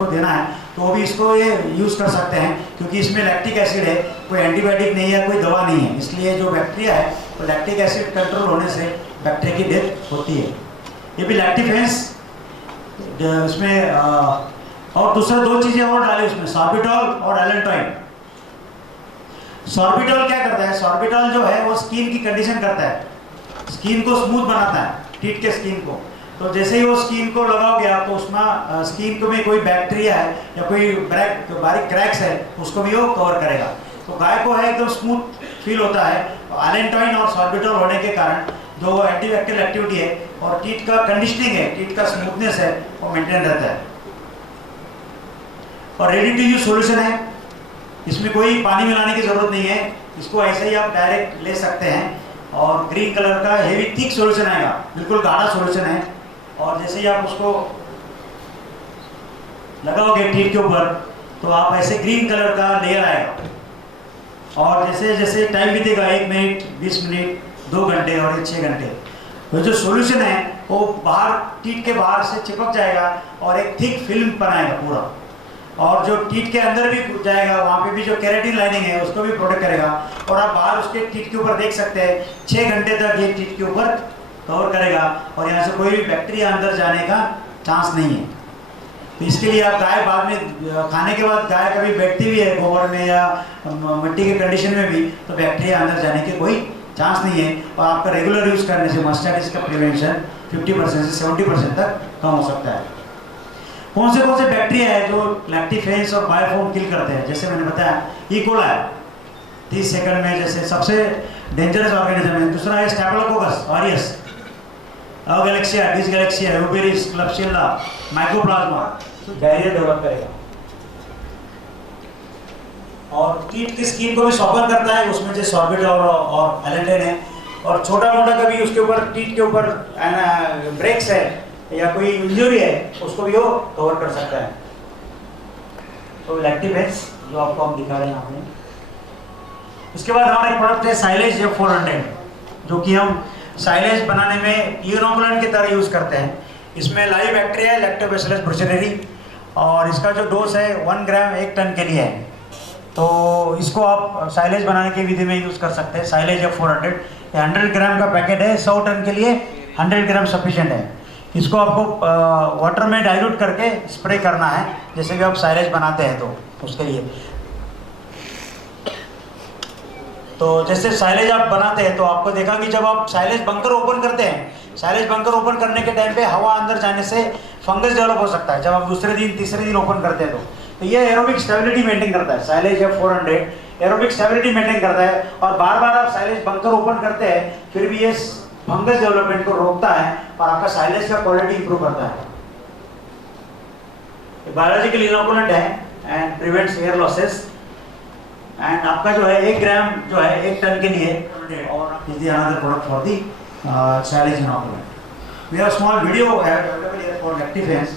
देना है तो वो भी इसको ये यूज़ कर सकते हैं, क्योंकि इसमें लैक्टिक एसिड है, कोई एंटीबायोटिक नहीं है, कोई दवा नहीं है, इसलिए जो बैक्टीरिया है तो लैक्टिक एसिड कंट्रोल होने से बैक्टीरिया की डेथ होती है। ये भी लैक्टिफेंस इसमें और दूसरा दो चीज़ें और डाली उसमें, सॉर्बिटॉल और एलेंटोइन। सॉर्बिटॉल क्या करता है? सॉर्बिटॉल जो है वो स्किन की कंडीशन करता है, स्किन को स्मूथ बनाता है, टीथ के स्किन को। तो जैसे ही वो स्किन को लगाओगे आप तो उसमें स्किन को में कोई बैक्टीरिया है या कोई बारीक क्रैक्स है उसको भी वो कवर करेगा। तो गाय को है एकदम स्मूथ फील होता है। एलेंटोइन और सॉर्बिटॉल होने के कारण जो एंटीबैक्टीरियल एक्टिविटी है और टीथ का कंडीशनिंग है, टीथ का स्मूथनेस है, वो मेंटेन रहता है। और रेडी टू यूज सॉल्यूशन है, इसमें कोई पानी मिलाने की जरूरत नहीं है, इसको ऐसे ही आप डायरेक्ट ले सकते हैं। और ग्रीन कलर का हेवी थिक सॉल्यूशन आएगा, बिल्कुल गाढ़ा सॉल्यूशन है। और जैसे ही आप उसको लगाओगे टीथ के ऊपर तो आप ऐसे ग्रीन कलर का लेयर आएगा। और जैसे जैसे टाइम बीतेगा 1 मिनट, 20 मिनट, 2 घंटे और 6 घंटे, तो जो सॉल्यूशन है वो बाहर टीथ के बाहर से चिपक जाएगा और एक थिक फिल्म बनाएगा पूरा। और जो टीथ के अंदर भी जाएगा, वहाँ पे भी जो केराटिन लाइनिंग है उसको भी प्रोटेक्ट करेगा। और आप बाहर उसके टीथ के ऊपर देख सकते हैं 6 घंटे तक ये टीथ के ऊपर कवर करेगा और यहाँ से कोई भी बैक्टीरिया अंदर जाने का चांस नहीं है। तो इसके लिए आप गाय बाद में खाने के बाद गाय कभी बैठती भी है गोबर में या मिट्टी के कंडीशन में भी, तो बैक्टीरिया अंदर जाने के कोई चांस नहीं है। और आपका रेगुलर यूज़ करने से मास्टाइटिस का प्रिवेंशन 50% से 70% तक कम हो सकता है। कौन से बैक्टीरिया है जो लैक्टिफेंस और बायोफोम किल करते हैं? जैसे मैंने बताया ई कोलाई 30 सेकंड में जैसे सबसे डेंजरस ऑर्गेनिज्म है। दूसरा है staphylococcus aureus, agalactiae, dysgalactiae, uberis, klebsiella, mycoplasma, diarrhoea develop करेगा। और कीट की स्किन को भी सॉफ्टन करता है, उसमें जो सॉर्बिटॉल और एलेंटोइन है। और छोटा मोटा कभी उसके ऊपर टीथ के ऊपर ब्रेक्स है या कोई इंजरी है उसको भी वो कवर कर सकता है। तो लैक्टिफेंस जो आपको हम दिखा रहे हैं यहाँ पे। उसके बाद हमारा एक प्रोडक्ट है साइलेज F400, जो कि हम साइलेज बनाने में इनोकुलेंट की तरह यूज़ करते हैं। इसमें लाइव बैक्टीरिया है, लैक्टोबैसिलस ब्रुचेरेरी, और इसका जो डोज है 1 ग्राम 1 टन के लिए है। तो इसको आप साइलेज बनाने की विधि में यूज़ कर सकते हैं। साइलेज F400 100 ग्राम का पैकेट है, 100 टन के लिए 100 ग्राम सफिशिएंट है। इसको आपको वाटर में डाइल्यूट करके स्प्रे करना है, जैसे कि आप साइलेज बनाते हैं तो उसके लिए। तो जैसे साइलेज आप बनाते हैं तो आपको देखा कि जब आप साइलेज बंकर ओपन करते हैं, साइलेज बंकर ओपन करने के टाइम पे हवा अंदर जाने से फंगस डेवलप हो सकता है। जब आप दूसरे दिन तीसरे दिन ओपन करते हैं तो ये एरोबिक स्टेबिलिटी मेंटेन करता है। Silage F400 aerobic stability maintain करता है। और बार बार आप साइलेज बंकर ओपन करते हैं फिर भी ये फंगस डेवलपमेंट को रोकता है और आपका साइलेज का क्वालिटी इंप्रूव करता है। बायोलॉजिकल इनोकुलेंट है and prevents hair losses. And आपका जो है 1 ग्राम जो है 1 टन के लिए। और is the another product for the silage inoculant. We have small video available here for Lactifence.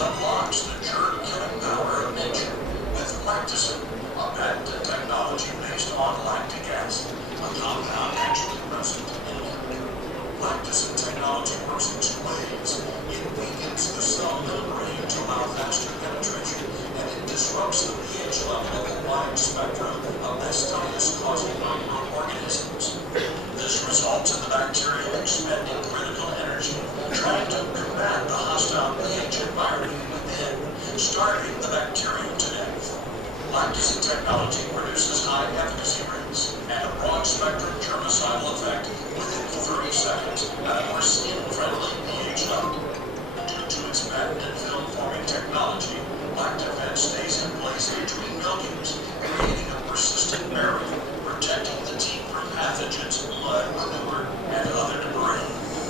Unlocks the germ-killing power of nature with lactacin, a patented technology based on lactic acid, a compound actually present in milk. Lactacin technology works in 2 ways. It weakens the cell membrane to allow faster penetration, and it disrupts the pH level of a wide spectrum of mastitis-causing microorganisms. This results in the bacteria expending critical energy trying to combat the hostile pH environment within, starving the bacterium to death. Lactacin technology produces high efficacy rates and a broad-spectrum germicidal effect within 30 seconds at a more skin-friendly pH level. Due to its patented film-forming technology, Lactifence stays in place between milkings, creating a persistent barrier, protecting the teeth from pathogens, blood, manure, and other debris.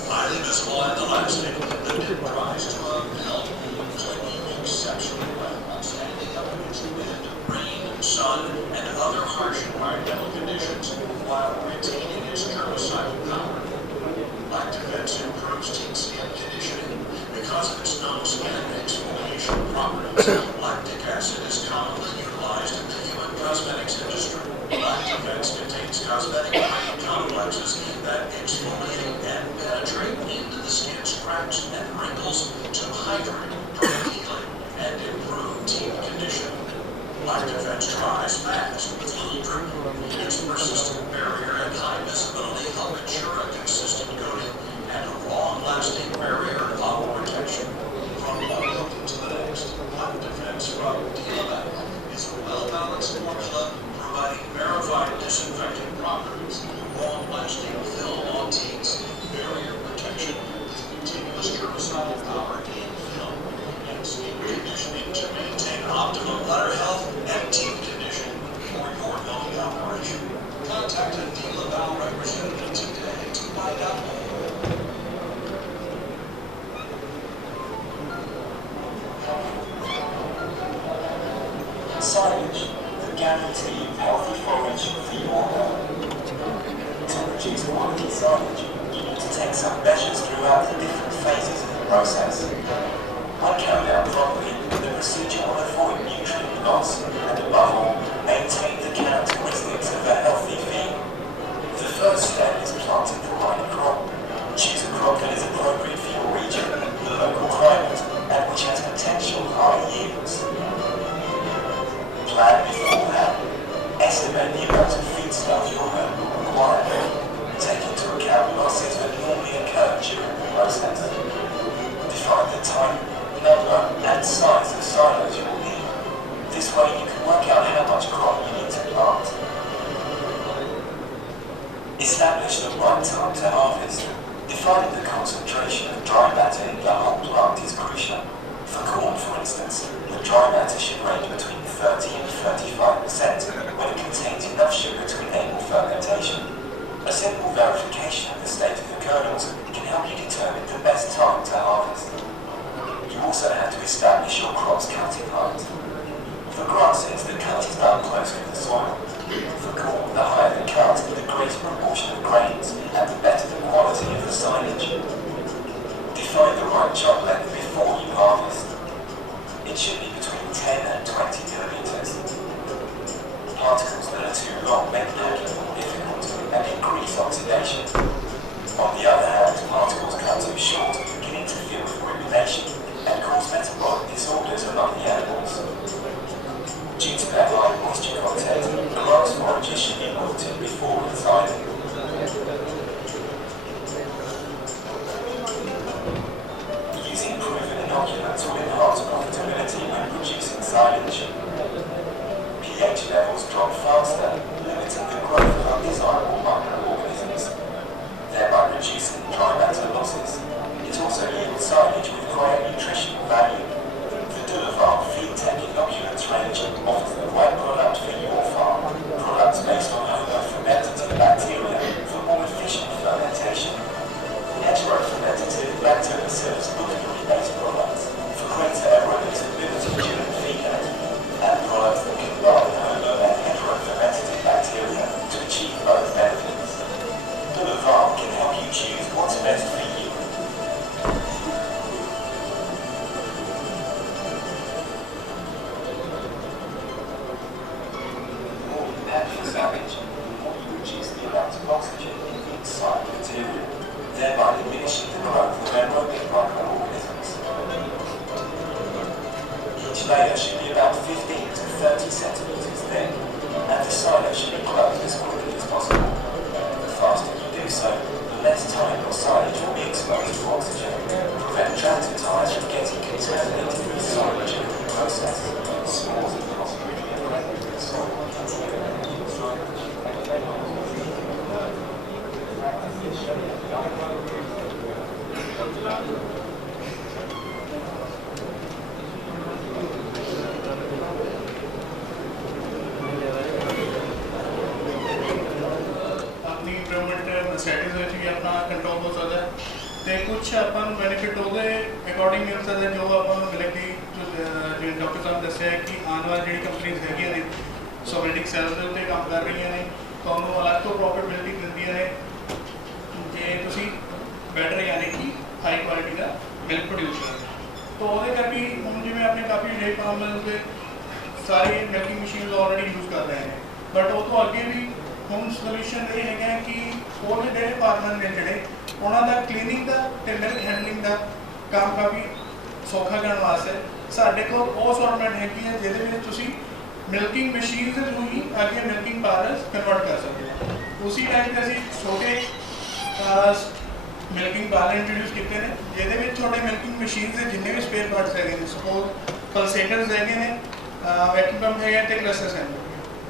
Highly visible and elastic, the tip dries to a milk, clinging exceptionally well while standing up against wind, rain, sun, and other harsh environmental conditions while retaining its germicidal power. take some measures throughout the different phases of the process. When carried out properly, the procedure will avoid nutrient loss and, above all, maintain the characteristics of a healthy field. The first step is planting the right crop. Choose a crop that is appropriate for your region, the local climate, and which has potential high yields. Plan beforehand. Estimate the amount of feedstuff your home will require. Take into account losses that normally occur during the process. Define the type, number, and size of silos you will need. This way you can work out how much crop you need to plant. Establish the right time to harvest. Defining the concentration of dry matter in the whole plant is crucial. For corn, for instance, the dry matter should range between 30 and 35% when it contains enough sugar to enable fermentation. A simple verification of the state of the kernels can help you determine the best time to harvest. You also have to establish your crop's cutting height. For grasses, the cut is done close to the soil. For corn, the higher the cut, the greater proportion of grains, and the better the quality of the silage. Define the right job length before you harvest. It should be between 10 and 20 millimeters. Particles that are too long make packing more difficult and increase oxidation. On the other hand, particles cut too short can interfere with rumination and cause metabolic disorders among the animals. Due to their high moisture content, grass forages should be wilted before residing. Using proven inoculants will enhance profitability when producing silage. pH levels drop faster, limiting the growth of undesirable microorganisms, thereby reducing dry matter losses. It also yields silage with higher nutritional value. The Dulaval Field Tech Inoculants range offers the right product for your farm. Products based on homofermentative bacteria for more efficient fermentation. Heterofermentative lactobacillus butyric-based products for greater aerobic stability during feeding, and products that combine homo and heterofermentative bacteria to achieve both benefits. Dulaval can help you choose what's best for you. Silage, the more you reduce the amount of oxygen inside the material, thereby diminishing the growth of aerobic microorganisms. Each layer should be about 15 to 30 centimeters thick, and the silage should be closed as quickly as possible. The faster you do so, the less time your silage will be exposed to oxygen. Prevent tractor tires from getting contaminated with silage in the process. Spores and possibly impregnated with soil. अपनी improvement स्टैटिस ਵਿੱਚ ਵੀ ਆਪਣਾ control ਹੋ ਸਕਦਾ ਹੈ ਤੇ ਕੁਝ ਆਪਾਂ ਨੂੰ ਬੈਨੀਫਿਟ ਉਹਦੇ ਅਕੋਰਡਿੰਗ ਮਿਲ ਸਕਦਾ ਜੋ ਆਪਾਂ ਨੂੰ ਮਿਲੇ ਕਿ ਜਿਵੇਂ ਡਾਕਟਰ ਸਾਹਿਬ ਦੱਸਿਆ ਕਿ ਆਉਣ ਵਾਲੀ ਜਿਹੜੀ ਕੰਪਨੀਆਂ ਹੈਗੀਆਂ ਨੇ ਸੋਮੈਟਿਕ ਸੈਲਸ ਦੇ ਉੱਤੇ ਕੰਮ ਕਰ ਰਹੀਆਂ ਨੇ ਤੁਹਾਨੂੰ ਅਲੱਗ ਤੋਂ ਪ੍ਰੋਫਿਟੇਬਿਲਿਟੀ ਦਿੰਦੀਆਂ ਨੇ ਜੇ ਤੁਸੀਂ ਬੈਟਰ ਯਾਨੀ ਕਿ ਹਾਈ ਕੁਆਲਿਟੀ ਦਾ ਮਿਲਕ ਪ੍ਰੋਡਿਊਸ ਕਰਦੇ ਤਾਂ ਉਹਦੇ ਕਰਕੇ ਹੁਣ ਜਿਵੇਂ ਆਪਣੇ ਕਾਫੀ ਡੇਰੀ ਫਾਰਮਰਸ ਦੇ ਸਾਰੇ ਮਿਲਕਿੰਗ ਮਸ਼ੀਨਸ ਆਲਰੇਡੀ ਯੂਜ਼ ਕਰ ਰਹੇ ਨੇ ਬਟ ਉਹ ਤੋਂ ਅੱਗੇ ਵੀ ਹੁਣ ਸੋਲੂਸ਼ਨ ਇਹ ਹੈਗਾ ਕਿ ਉਹ ਜਿਹੜੇ ਫਾਰਮਰ ਨੇ ਜਿਹੜੇ ਉਹਨਾਂ ਦਾ ਕਲੀਨਿੰਗ ਦਾ ਤੇ ਮਿਲਕ ਹੈਂਡਲਿੰਗ ਦਾ ਕੰਮ ਕਾਫੀ ਸੌਖਾ ਕਰਨ ਵਾਸਤੇ ਸਾਡੇ ਕੋਲ ਉਹ ਸੌਰਟਮੈਂਟ ਹੈਗੀ ਹੈ ਜਿਹਦੇ ਵਿੱਚ ਤੁਸੀਂ ਮਿਲਕਿੰਗ ਮਸ਼ੀਨਸ ਨੂੰ ਹੀ ਅੱਗੇ ਮਿਲਕਿੰਗ ਪਾਰਲਰਸ ਕਨਵਰਟ ਕਰ ਸਕਦੇ ਹੋ ਉਸੇ ਟਾਈਮ 'ਤੇ ਅਸੀਂ ਛੋਟੇ ਮਿਲਕਿੰਗ ਪਾਰਲਰ ਇੰਟਰੋਡਿਊਸ ਕੀਤੇ ਨੇ ਜਿਹਦੇ ਵਿੱਚ ਤੁਹਾਡੇ ਮਿਲਕਿੰਗ ਮਸ਼ੀਨਸ ਦੇ ਜਿੰਨੇ ਵੀ ਸਪੇਅਰ ਪਾਰਟਸ ਹੈਗੇ ਨੇ ਸਪੋਜ਼ ਪਲਸੇਟਰਸ ਹੈਗੇ ਨੇ ਵੈਕਿਊਮ ਪੰਪ ਹੈਗਾ ਤੇ ਕਲਸਟਰਸ ਹਨ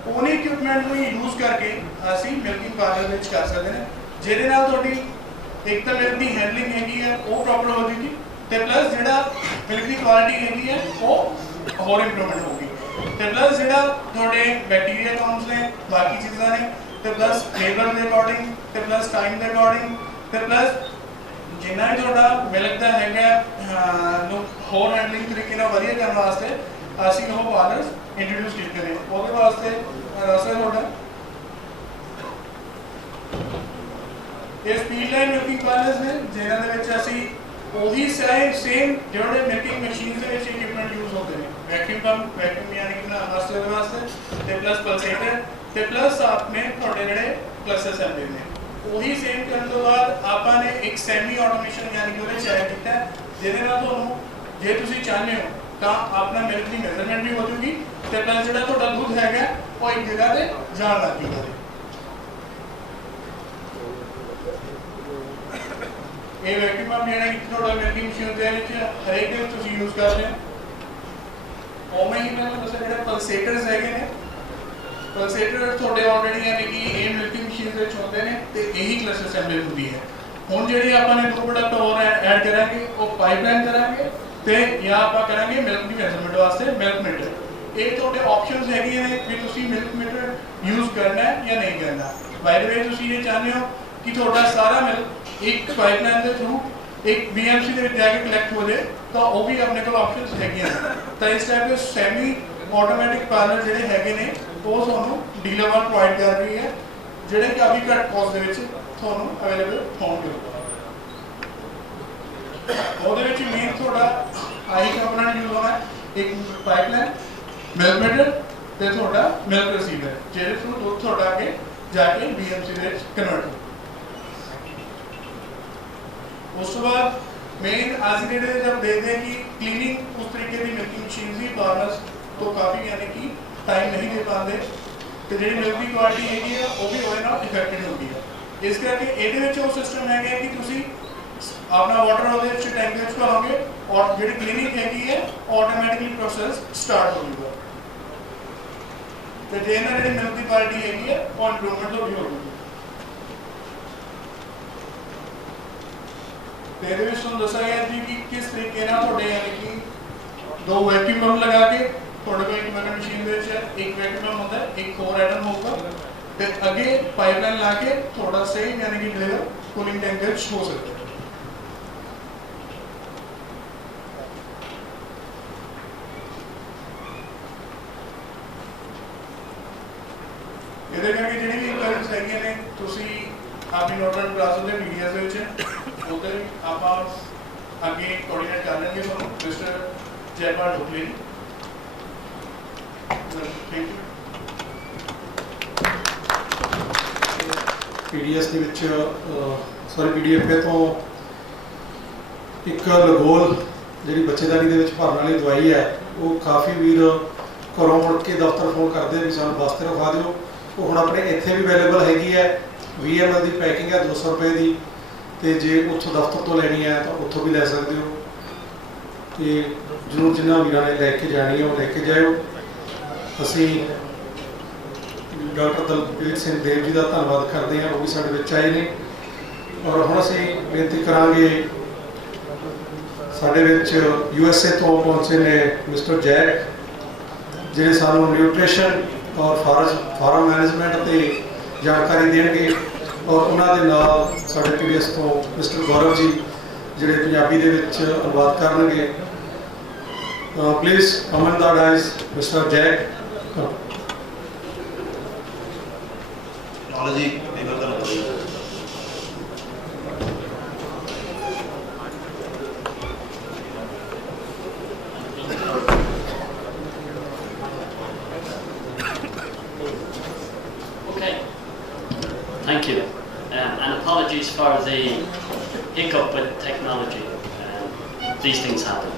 ਉਹਨੇ ਇਕਵਿਪਮੈਂਟ ਨੂੰ ਯੂਜ਼ ਕਰਕੇ ਅਸੀਂ ਮਿਲਕਿੰਗ ਪਾਰਲਰ ਵਿੱਚ ਕਰ ਸਕਦੇ ਨੇ ਜਿਹਦੇ ਨਾਲ ਤੁਹਾਡੀ ਇੱਕ ਤਾਂ ਮਿਲਕ ਦੀ ਹੈਂਡਲਿੰਗ ਹੈਗੀ ਹੈ ਉਹ ਪ੍ਰੋਪਰ ਹੋ ਜੂਗੀ ਤੇ ਪਲੱਸ ਜਿਹੜਾ ਮਿਲਕ ਦੀ ਕੁਆਲਿਟੀ ਹੈਗੀ ਹੈ ਉਹ ਹੋਰ ਇੰਪਰੂਵਮੈਂਟ ਹੋਊਗੀ ਤੇ ਪਲੱਸ ਜਿਹੜਾ ਤੁਹਾਡੇ ਬੈਕਟੀਰੀਆ ਕਾਊਂਟਸ ਨੇ ਬਾਕੀ ਚੀਜ਼ਾਂ ਨੇ ਤੇ ਪਲੱਸ ਫਲੇਵਰ ਦੇ ਅਕੋਰਡਿੰਗ ਤੇ ਪਲੱਸ ਟਾਈਮ ਦੇ ਅਕੋਰਡਿੰਗ ਤੇ ਪਲੱਸ ਜਿੰਨਾ ਵੀ ਤੁਹਾਡਾ ਮਿਲਕ ਦਾ ਹੈਗਾ ਨੂੰ ਹੋਰ ਹੈਂਡਲਿੰਗ ਤਰੀਕੇ ਨਾਲ ਵਧੀਆ ਕਰਨ ਵਾਸਤੇ ਅਸੀਂ ਉਹ ਪਾਰਲਰਸ ਇੰਟਰੋਡਿਊਸ ਕੀਤੇ ਨੇ ਉਹਦੇ ਵਾਸਤੇ ਰਸਾ ਤੁਹਾਡਾ ਇਹ ਸਪੀਡ ਲਾਈਨ ਮਿਲਕਿੰਗ ਪਾਰਲਰਸ ਨੇ ਜਿਨ੍ਹਾਂ ਦੇ ਵਿੱਚ ਅਸੀਂ ਉਹੀ ਸੇਮ ਜਿਹੜੇ ਮਿਲਕਿੰਗ ਮਸ਼ੀਨ ਦੇ ਵਿੱਚ ਇਕਵਿਪਮੈਂਟ ਯੂਜ਼ ਹੁੰਦੇ ਨੇ, ਵੈਕਿਊਮ ਪੰਪ, ਵੈਕਿਊਮ ਯਾਨੀ ਕਿ ਬਣਾਉਣ ਵਾਸਤੇ ਉਹਦੇ ਵਾਸਤੇ, ਤੇ ਪਲੱਸ ਪਲਸੇਟਰ ਤੇ ਪਲੱਸ ਆਪਣੇ ਤੁਹਾਡੇ ਜਿਹੜੇ ਪਲੱਸ ਅਸੈਂਬਲੀ ਨੇ, ਉਹੀ ਸੇਮ ਕਰਨ ਤੋਂ ਬਾਅਦ ਆਪਾਂ ਨੇ ਇੱਕ ਸੈਮੀ ਆਟੋਮੇਸ਼ਨ ਯਾਨੀ ਕਿ ਉਹਦੇ ਚ ਐਡ ਕੀਤਾ, ਜਿਹਦੇ ਨਾਲ ਤੁਹਾਨੂੰ ਜੇ ਤੁਸੀਂ ਚਾਹੁੰਦੇ ਹੋ ਤਾਂ ਆਪਣਾ ਮਿਲਕ ਦੀ ਮੈਜ਼ਰਮੈਂਟ ਵੀ ਹੋ ਜੂਗੀ ਤੇ ਪਲੱਸ ਜਿਹੜਾ ਤੁਹਾਡਾ ਦੁੱਧ ਹੈਗਾ ਉਹ ਇੱਕ ਜਗ੍ਹਾ ਤੇ ਜਾਣ ਲੱਗ ਜੂਗਾ। ਇਹ ਵੈਕਿਊਮ ਪੰਪ ਜਿਹੜਾ ਕਿ ਤੁਹਾਡਾ ਮਿਲਕਿੰਗ ਮਸ਼ੀਨ ਦੇ ਵਿੱਚ ਹਰੇਕ ਦੇ ਤੁਸੀਂ ਯੂਜ਼ ਕਰਦੇ ਹੋ। ਉਵੇਂ ਹੀ ਮੈਂ ਦੱਸਿਆ ਜਿਹੜੇ ਪਲਸੇਟਰਸ ਹੈਗੇ ਨੇ, ਪਲਸੇਟਰ ਤੁਹਾਡੇ ਆਲਰੇਡੀ ਯਾਨੀ ਕਿ ਇਹ ਮਿਲਕਿੰਗ ਮਸ਼ੀਨ ਦੇ ਵਿੱਚ ਹੁੰਦੇ ਨੇ ਤੇ ਇਹੀ ਕਲਸ ਅਸੈਂਬਲੀ ਹੁੰਦੀ ਹੈ। ਹੁਣ ਜਿਹੜੀ ਆਪਾਂ ਨੇ ਦੋ ਪ੍ਰੋਡਕਟ ਹੋਰ ਐਡ ਕਰਾਂਗੇ ਉਹ ਪਾਈਪਲਾਈਨ ਕਰਾਂਗੇ ਤੇ ਜਾਂ ਆਪਾਂ ਕਰਾਂਗੇ ਮਿਲਕ ਦੀ ਮੈਜ਼ਰਮੈਂਟ ਵਾਸਤੇ ਮਿਲਕ ਮੀਟਰ। ਇਹ ਤੁਹਾਡੇ ਆਪਸ਼ਨਸ ਹੈਗੀਆਂ ਨੇ ਕਿ ਤੁਸੀਂ ਮਿਲਕ ਮੀਟਰ ਯੂਜ਼ ਕਰਨਾ ਹੈ ਜਾਂ ਨਹੀਂ ਕਰਨਾ। ਬਾਈ ਦ ਵੇ ਤੁਸੀਂ ਇਹ ਚਾਹੁੰਦੇ ਹੋ ਕਿ ਤੁਹਾਡਾ ਸਾਰਾ ਮਿਲਕ ਇੱਕ ਪਾਈਪਲਾਈਨ ਦੇ ਥਰੂ ਇੱਕ BMC ਦੇ ਵਿੱਚ ਜਾ ਕੇ ਕਲੈਕਟ ਹੋ ਜਾਏ ਤਾਂ ਉਹ ਵੀ ਆਪਣੇ ਕੋਲ ਆਪਸ਼ਨਸ ਹੈਗੀਆਂ ਨੇ। ਤਾਂ ਇਸ ਟਾਈਪ ਦੇ ਸੈਮੀ ਆਟੋਮੈਟਿਕ ਪਾਰਲਰ ਜਿਹੜੇ ਹੈਗੇ ਨੇ ਉਹ ਤੁਹਾਨੂੰ ਡੀਲਰ ਵੱਲ ਪ੍ਰੋਵਾਈਡ ਕਰ ਰਹੀ ਹੈ, ਜਿਹੜੇ ਕਾਫੀ ਘੱਟ ਕਾਸਟ ਦੇ ਵਿੱਚ ਤੁਹਾਨੂੰ ਅਵੇਲੇਬਲ ਹੋਣਗੇ। ਉਹਦੇ ਵਿੱਚ ਮੇਨ ਤੁਹਾਡਾ ਆਹੀ ਕੰਪੋਨੈਂਟ ਯੂਜ਼ ਹੋਣਾ, ਇੱਕ ਪਾਈਪਲਾਈਨ, ਮਿਲਕ ਮੀਟਰ ਤੇ ਤੁਹਾਡਾ ਮਿਲਕ ਰਿਸੀਵਰ, ਜਿਹਦੇ ਥਰੂ ਦੁੱਧ ਤੁਹਾਡਾ ਅੱਗੇ ਜਾ ਕੇ BMC ਦੇ ਵਿੱਚ ਕਨਵਰਟ ਹੋ। ਉਸ ਤੋਂ ਬਾਅਦ ਮੇਨ ਅੱਜ ਦੇ ਡੇਟ ਜब देखते हैं कि क्लीनिंग उस तरीके की मिल्किंग मशीन ही फार्मर्स तो काफ़ी यानी कि टाइम नहीं दे पाते तो जी मिल्क की क्वालिटी हैगी है वो भी ਉਹਦੇ ਨਾਲ ਇਫੈਕਟਡ ਹੁੰਦੀ ਹੈ। ਇਸ ਕਰਕੇ ਇਹਦੇ ਵਿੱਚ ਉਹ ਸਿਸਟਮ ਹੈਗਾ ਕਿ ਤੁਸੀਂ ਆਪਣਾ ਵਾਟਰ ਉਹਦੇ ਵਿੱਚ ਟੈਂਕ ਵਿੱਚ ਭਰੋਗੇ ਔਰ ਜਿਹੜੀ ਕਲੀਨਿੰਗ ਹੈਗੀ ਹੈ ਆਟੋਮੈਟਿਕਲੀ ਪ੍ਰੋਸੈਸ ਸਟਾਰਟ ਹੋ ਜਾਊਗਾ ਤੇ ਜੇ ਇਹਨਾਂ ਜਿਹੜੀ ਮਿਲਕ ਦੀ ਕੁਆਲਿਟੀ ਹੈਗੀ ਹੈ ਉਹ ਇੰਪਰੂਵਮੈਂਟ ਹੋ ਜਾਊਗੀ। ਤੇ ਇਹਦੇ ਵਿੱਚ ਤੁਹਾਨੂੰ ਦੱਸਿਆ ਗਿਆ ਜੀ ਕਿ ਕਿਸ ਤਰੀਕੇ ਨਾਲ ਤੁਹਾਡੇ ਯਾਨੀ ਕਿ ਦੋ ਵੈਕਿਊਮ ਪੰਪ ਲਗਾ ਕੇ ਤੁਹਾਡੇ ਕੋਲ ਇੱਕ ਵੈਕਿਊਮ ਮਸ਼ੀਨ ਦੇ ਵਿੱਚ ਇੱਕ ਵੈਕਿਊਮ ਪੰਪ ਹੁੰਦਾ, ਇੱਕ ਹੋਰ ਐਡਮ ਹੋਊਗਾ ਤੇ ਅੱਗੇ ਪਾਈਪਲਾਈਨ ਲਾ ਕੇ ਤੁਹਾਡਾ ਸਹੀ ਯਾਨੀ ਕਿ ਡਿਲੀਵਰ ਕੂਲਿੰਗ ਟੈਂਕ ਵਿੱਚ ਹੋ ਸਕਦਾ ਹੈ। ਇਹਦੇ ਕਰਕੇ ਜਿਹੜੀ ਵੀ ਇਨਕੁਆਇਰੀਜ਼ ਹੈਗੀਆਂ ਨੇ ਤੁਸੀਂ ਆਪਣੀ ਨੋਟਬੁੱਕ ਕਲਾਸ ਦੇ PDF ਦੇ ਵਿੱਚ ਉਹਦੇ ਆਪਾਂ ਅੱਗੇ ਕੋਆਰਡੀਨੇਟ ਕਰ ਲੈਣਗੇ ਤੁਹਾਨੂੰ mister Jaipal Dhokle. Thank you. PDS ਦੇ ਵਿੱਚ PDFA ਤੋਂ ਇੱਕ ਲਗੋਲ ਜਿਹੜੀ ਬੱਚੇਦਾਨੀ ਦੇ ਵਿੱਚ ਭਰਨ ਵਾਲੀ ਦਵਾਈ ਹੈ ਉਹ ਕਾਫੀ ਵੀਰ ਘਰੋਂ ਮੁੜ ਕੇ ਦਫ਼ਤਰ ਫੋਨ ਕਰਦੇ ਵੀ ਸਾਨੂੰ ਬਸ ਤੇ ਰਖਵਾ ਦਿਓ। ਉਹ ਹੁਣ ਆਪਣੇ ਇੱਥੇ ਵੀ ਅਵੇਲੇਬਲ ਹੈਗੀ ਹੈ, 20 ml ਦੀ ਪੈਕਿੰਗ ਹੈ 200 ਰੁਪਏ ਦੀ, ਤੇ ਜੇ ਉੱਥੋਂ ਦਫ਼ਤਰ ਤੋਂ ਲੈਣੀ ਹੈ ਤਾਂ ਉੱਥੋਂ ਵੀ ਲੈ ਸਕਦੇ ਹੋ। ਤੇ ਜ਼ਰੂਰ ਜਿਨ੍ਹਾਂ ਵੀਰਾਂ ਨੇ ਲੈ ਕੇ ਜਾਣੀ ਹੈ ਉਹ ਲੈ ਕੇ ਜਾਇਓ। ਅਸੀਂ ਡਾਕਟਰ ਦਲਪ੍ਰੀਤ ਸਿੰਘ ਦੇਵ ਜੀ ਦਾ ਧੰਨਵਾਦ ਕਰਦੇ ਹਾਂ, ਉਹ ਵੀ ਸਾਡੇ ਵਿੱਚ ਆਏ ਨੇ। ਔਰ ਹੁਣ ਅਸੀਂ ਬੇਨਤੀ ਕਰਾਂਗੇ, ਸਾਡੇ ਵਿੱਚ USA ਤੋਂ ਪਹੁੰਚੇ ਨੇ ਮਿਸਟਰ ਜੈਕ, ਜਿਹੜੇ ਸਾਨੂੰ ਨਿਊਟ੍ਰੀਸ਼ਨ ਔਰ ਫਾਰਮ ਮੈਨੇਜਮੈਂਟ ਤੇ ਜਾਣਕਾਰੀ ਦੇਣਗੇ। ਔਰ ਉਹਨਾਂ ਦੇ ਨਾਲ ਸਾਡੇ PDS ਤੋਂ ਮਿਸਟਰ ਗੌਰਵ ਜੀ ਜਿਹੜੇ ਪੰਜਾਬੀ ਦੇ ਵਿੱਚ ਅਨੁਵਾਦ ਕਰਨਗੇ। Please Aman the guys mister Jack. Knowledge he Thank you, and apologies for the hiccup with technology. These things happen.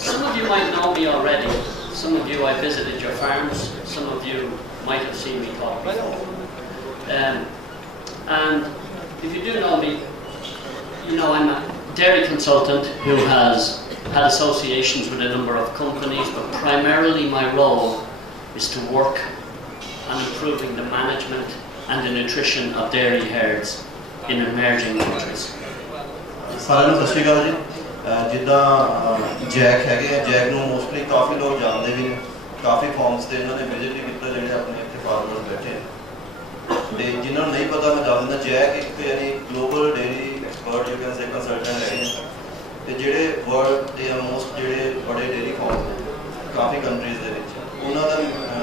Some of you might know me already. Some of you I visited your farms. Some of you might have seen me talk before. And if you do know me, you know I'm a dairy consultant who has had associations with a number of companies, but primarily my role is to work and improving the management and the nutrition of dairy herds in emerging countries. ਸਾਰਿਆਂ ਨੂੰ ਸਤਿ ਸ਼੍ਰੀ ਅਕਾਲ ਜੀ। ਜਿੱਦਾਂ Jack ਹੈਗੇ ਆ, Jack ਨੂੰ mostly ਕਾਫੀ ਲੋਕ ਜਾਣਦੇ ਵੀ ਨੇ, ਕਾਫੀ ਫਾਰਮਸ ਤੇ ਇਹਨਾਂ ਨੇ ਵਿਜ਼ਿਟ ਵੀ ਕੀਤਾ ਜਿਹੜੇ ਆਪਣੇ ਇੱਥੇ ਫਾਰਮਰਸ ਬੈਠੇ ਤੇ ਜਿਨ੍ਹਾਂ ਨੂੰ ਨਹੀਂ ਪਤਾ ਮੈਂ ਦੱਸ ਦਿੰਦਾ। ਜੈਕ ਇੱਕ ਯਾਨੀ global dairy expert you can say consultant ਹੈਗੇ ਨੇ ਤੇ ਜਿਹੜੇ ਵਰਲਡ ਦੇ ਮੋਸਟ ਜਿਹੜੇ ਬੜੇ ਡੇਅਰੀ ਫਾਰਮ ਨੇ ਕਾਫੀ ਕੰਟਰੀਜ਼ ਦੇ ਵਿੱਚ, ਉਹਨਾਂ ਦਾ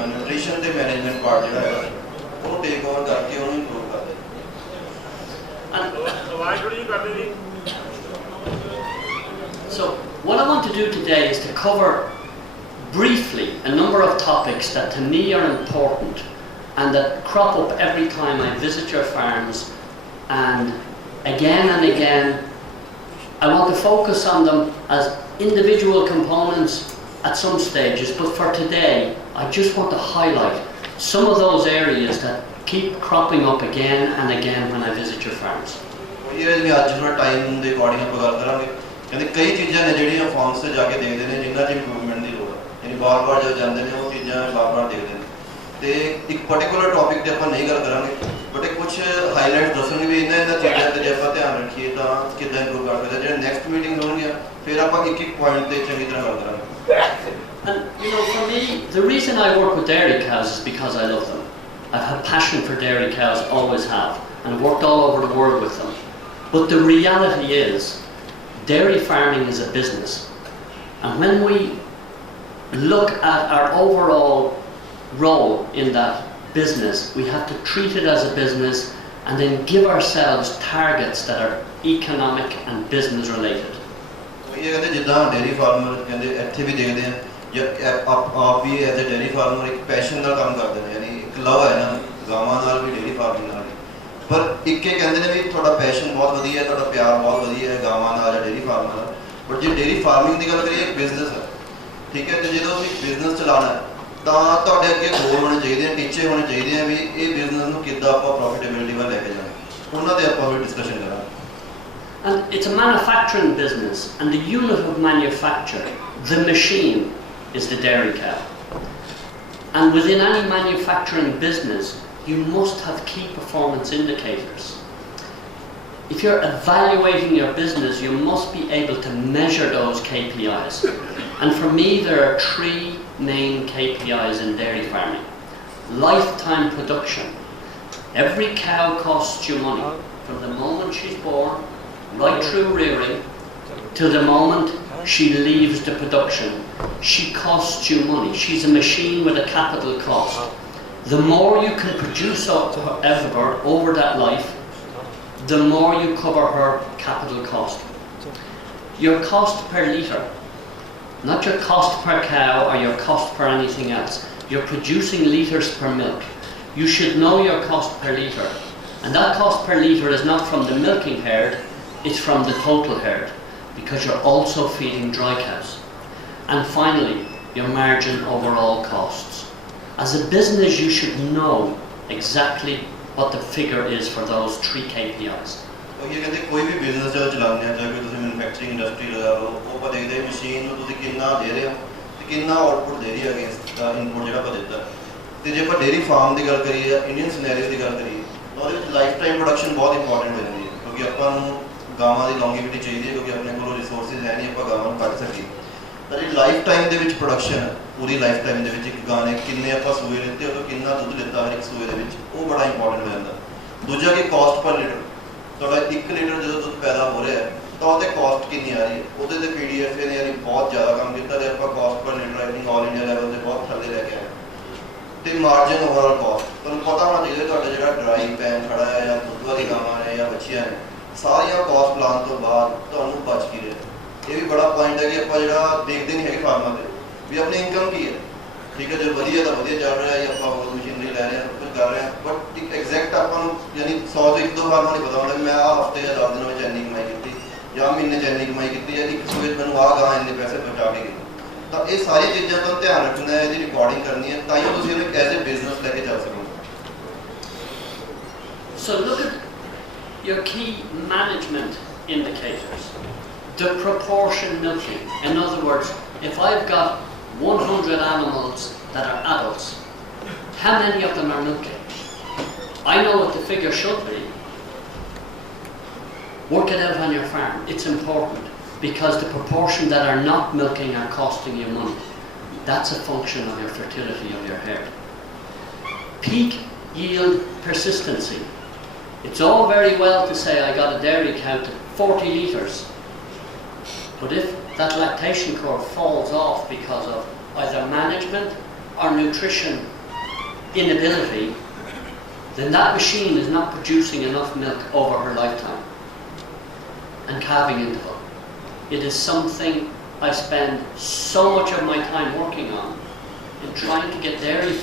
ਨਿਊਟ੍ਰੀਸ਼ਨ ਤੇ ਮੈਨੇਜਮੈਂਟ ਪਾਰਟ ਜਿਹੜਾ ਹੈਗਾ ਉਹਨੂੰ ਟੇਕ ਓਵਰ ਕਰਕੇ ਉਹਨੂੰ ਇੰਪਰੂਵ ਕਰਦੇ। So what I want to do today is to cover briefly a number of topics that to me are important and that crop up every time I visit your farms, and again I want to focus on them as individual components at some stages, but for today I just want to highlight some of those areas that keep cropping up again and again when I visit your farms. ये जिवें अज थोड़ा time दे according आप गल करांगे कहंदे कई चीज़ां ने जिहड़ियां फॉर्म्स से जाके देखदे ने जिन्हां च इंप्रूवमेंट दी लोड़ है, यानी बार-बार जो जांदे ने वो चीज़ां बार-बार देखदे ने ते एक पर्टिकुलर टॉपिक ते आपां नहीं गल करांगे, बट कुछ हाईलाइट दस्सणगे भी इन्हां चीज़ां ते जे आपां ध्यान रखीए तां किदां इंप्रूव कर सकदे। जेह्ड़े नैक्सट मीटिंग होणगीਆਂ फिर आपां एक-एक पॉइंट ते चंगी तरह गल करांगे। And you know, for me, the reason I work with dairy cows is because I love them. I've had passion for dairy cows, always have, and worked all over the world with them. But the reality is, dairy farming is a business. And when we look at our overall role in that business, we have to treat it as a business and then give ourselves targets that are economic and business related. ये कहते जिद्दां dairy farmer कहते इत्थे भी देखते हैं जब आप भी एज ए डेयरी फार्मर एक पैशन नाल काम करते हैं, यानी एक लव है ना गावां नाल भी डेयरी फार्मिंग नाल भी, पर एक कहते हैं भी थोड़ा पैशन बहुत वधिया है, थोड़ा प्यार बहुत वधिया है गावां नाल या डेयरी फार्म नाल, बट जे डेयरी फार्मिंग की गल करिए एक बिजनेस है, ठीक है। तो जो तुसीं बिजनेस चलाना है तां तुहाडे अगे गोल होने चाहिए, टीचे होने चाहिए भी ये बिजनेस नूं किद्दां आपां प्रॉफिटेबिलिटी वाल लैके जाना, उन्हां ते आपां भी डिस्कशन करांगे। And it's a manufacturing business, and the unit of manufacture, the machine, is the dairy cow. And within any manufacturing business, you must have key performance indicators. If you're evaluating your business, you must be able to measure those KPIs. And for me, there are three main KPIs in dairy farming. Lifetime production. Every cow costs you money, from the moment she's born, right through rearing, till the moment she leaves the production. She costs you money. She's a machine with a capital cost. The more you can produce of her over that life, the more you cover her capital cost. Your cost per litre, not your cost per cow or your cost per anything else. You're producing litres per milk. You should know your cost per litre. And that cost per litre is not from the milking herd, it's from the total herd, because you're also feeding dry cows. And finally, your margin over all costs. As a business, you should know exactly what the figure is for those three KPIs. तो ये कहते कोई भी business जो चलाने हैं, चाहे तुम मैन्युफैक्चरिंग इंडस्ट्री लगा लो, वो आप देखते हैं मशीन को तुम कितना दे रहे हो, तो कितना आउटपुट दे रही है अगेंस्ट इनपुट जो आप देता है। तो जब आप डेयरी फार्म की गल करिए या इंडियन सिनेरियो की गल करिए, तो लाइफ टाइम प्रोडक्शन बहुत इंपॉर्टेंट हो जाती है, क्योंकि अपन गावां की लॉन्गेविटी चाहिए, क्योंकि अपने को रिसोर्सिस है नहीं आप गावां कट सकी। तो जी लाइफ टाइम के प्रोडक्शन पूरी लाइफ टाइम के एक गां ने किन्ने आप सूए लिते हो, तो कितना दुध लिता हर एक सूए के वो बड़ा इंपॉर्टेंट हो जाता है। दूजा कि कॉस्ट पर लीटर, तो 1 लीटर जो दुध पैदा हो रहा है तो वो कॉस्ट कितनी आ रही है, वो PDFA ने यानी बहुत ज़्यादा काम किया, आप cost per litre I think all India level से बहुत थल्ले लैके आए। तो मार्जिन ओवरऑल कॉस्ट तुहानूं पता होना चाहिए तुहाडा जिहड़ा ड्राई पैन खड़ा है या दुध वाली गावां ने या बच्चियां ने, सारियां कॉस्ट लाने तो बाद तुहानूं बच की रहे। ये भी बड़ा पॉइंट है कि आप जिहड़ा देखते नहीं है फार्मर से भी अपनी इनकम की है, ठीक है, जो वधिया तो वधिया चल रहा है या आप मशीनरी लै रहे हैं, सब कुछ कर रहे हैं, बट एक एग्जैक्ट आपको यानी 100 तो 1-2 फार्मर नहीं पता होता कि मैं हफ्ते या 10 दिनों में इंनी कमाई की या महीने इंनी कमाई की या एक सूए मैंने गां इन्ने पैसे पहुँचा के गई। तो ये सारी चीज़ों का ध्यान रखना है, जी रिकॉर्डिंग करनी है, ताकि तुम इन्हें एज ए बिजनेस लेके चल सको। So look at your key management indicators. The proportion milking. In other words, if I've got 100 animals that are adults, how many of them are milking? I know what the figure should be. Work it out on your farm. It's important, because the proportion that are not milking are costing you money. That's a function of your fertility of your herd. Peak yield persistency. It's all very well to say I got a dairy cow to 40 litres, but if that lactation curve falls off because of either management or nutrition inability, then that machine is not producing enough milk over her lifetime and calving interval. It is something I spend so much of my time working on in trying to get dairy